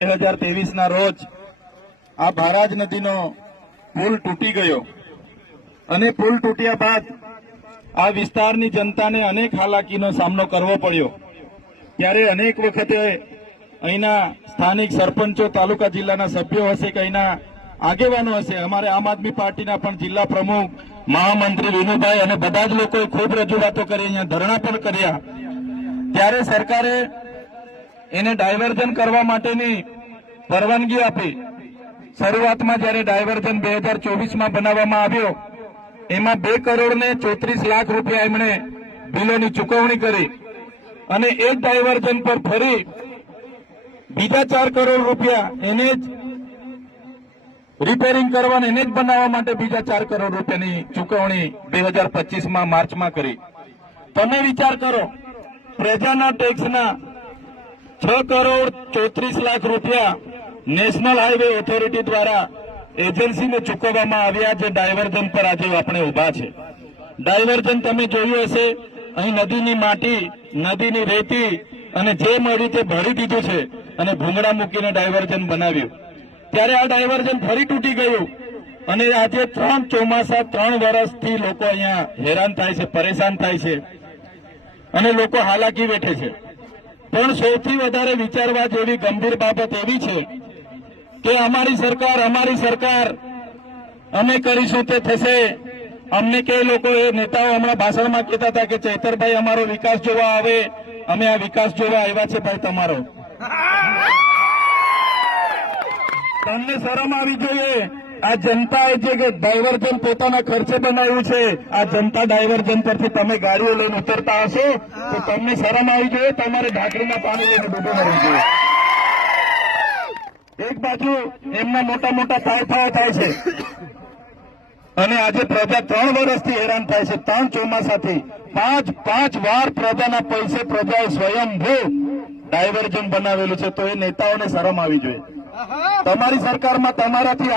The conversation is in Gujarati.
બે હજાર ના રોજ આ ભારાજ નદીનો પુલ તૂટી ગયો. અને પુલ તૂટ્યા બાદ આ વિસ્તારની જનતાને અનેક હાલાકીનો સામનો કરવો પડ્યો. ત્યારે અનેક વખતે અહીંના સ્થાનિક સરપંચો, તાલુકા જિલ્લાના સભ્યો હશે કે અહીંના આગેવાનો હશે. અમારે આમ આદમી પાર્ટીના પણ જિલ્લા પ્રમુખ, મહામંત્રી વિનુભાઈ અને બધા જ લોકોએ ખૂબ રજૂઆતો કરી, અહીંયા ધરણા પણ કર્યા. ત્યારે સરકારે એને ડાયવર્ઝન કરવા માટેની પરવાનગી આપી. શરૂઆતમાં જ્યારે ડાયવર્ઝન બે હજાર ચોવીસમાં બનાવવામાં આવ્યો, એમાં બે કરોડ ને ચોત્રીસ લાખ રૂપિયા એમણે બિલોની ચુકવણી કરી અને એ જ ડાયવર્ઝન પર ફરી બીજા ચાર કરોડ રૂપિયા એને જ રિપેરિંગ કરવાને એને જ બનાવવા માટે બીજા ચાર કરોડ રૂપિયાની ચુકવણી બે હજાર પચીસમાં માર્ચમાં કરી. તમે વિચાર કરો, પ્રજાના ટેક્સના છ કરોડ ચોત્રીસ લાખ રૂપિયા નેશનલ હાઈવે ઓથોરિટી દ્વારા એજન્સીને ચૂકવવામાં આવ્યા જે ડાયવર્ઝન પર આજે આપણે ઊભા છે. ડાયવર્ઝન તમે જોયું હશે, અહીં નદીની માટી, નદીની રેતી અને જે મળ્યું તે ભરી દીધું છે અને ભૂંગળા મૂકીને ડાયવર્ઝન બનાવ્યું. ત્યારે આ ડાયવર્ઝન ફરી તૂટી ગયું અને આજે ત્રણ ચોમાસા, ત્રણ વર્ષથી લોકો અહીંયા હેરાન થાય છે, પરેશાન થાય છે અને લોકો હાલાકી વેઠે છે. પણ સૌથી વધારે વિચારવા જેવી ગંભીર બાબત એવી છે કે અમારી સરકાર અમારી સરકાર, અમે કરીશું તે થશે. અમને કે લોકો એ નેતાઓ હમણાં ભાષણમાં કહેતા હતા કે ચૈતરભાઈ, અમારો વિકાસ જોવા આવે. અમે આ વિકાસ જોવા આવ્યા છે ભાઈ તમારો. તમને શરમ આવી જોઈએ. આ જનતાએ જે ડાયવર્ઝન પોતાના ખર્ચે બનાવ્યું છે, આ જનતા ડાયવર્ઝન પરથી તમે ગાડીઓ લઈને ઉતરતા હશો, તો તમને શરમ આવી જોઈએ, તમારે ઢાંકણીમાં પાણી લઈને ડૂબો કરવું જોઈએ. એક બાજુ એમના મોટા મોટા તાયફાઓ થાય છે. અને આજે પ્રજા ત્રણ વર્ષથી હેરાન થાય છે, ત્રણ ચોમાસાથી. પાંચ પાંચ વાર પ્રજાના પૈસે પ્રજાએ સ્વયંભૂ ડાયવર્ઝન બનાવેલું છે, તો એ નેતાઓને શરમ આવી જોઈએ. તમારી સરકારમાં તમારાથી